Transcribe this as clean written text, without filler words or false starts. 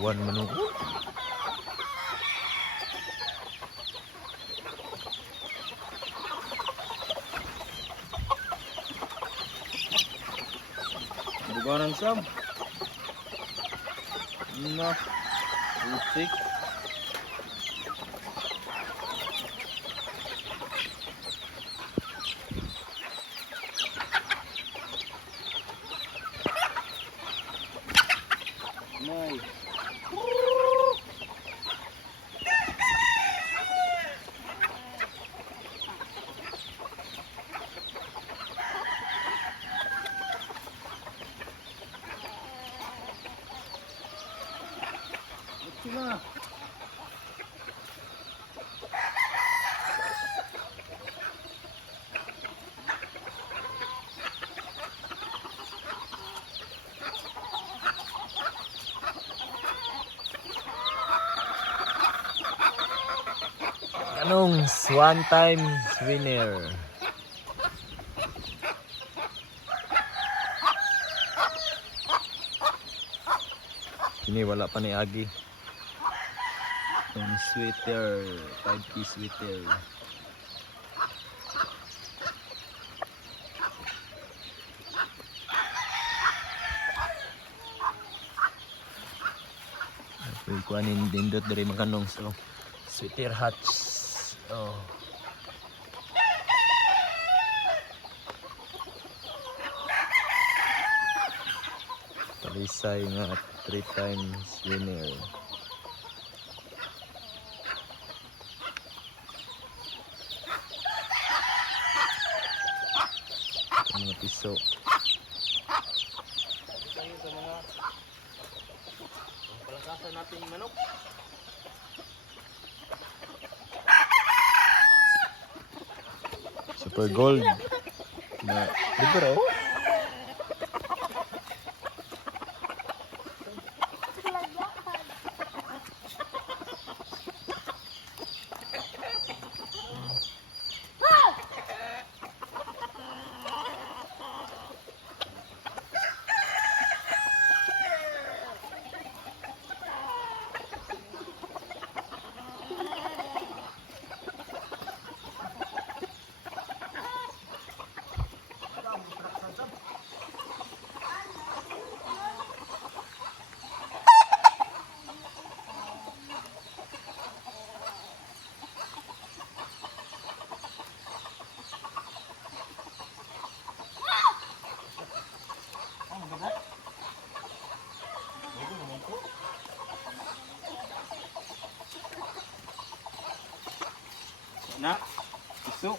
Buwan manok. Bugaran siya. Na. Utik. Nay. Sila. Anong one time winner? Ini wala pa ni Agi. Ang sweater, 5-piece sweater. Pwede kuhanin dindot dari makanong so sweater hats. Oh. Talisay nga 3 times winner. Ito mga piso. Tayo sa mga palakasan natin manok. Super gold. Na libro. Na. Isu.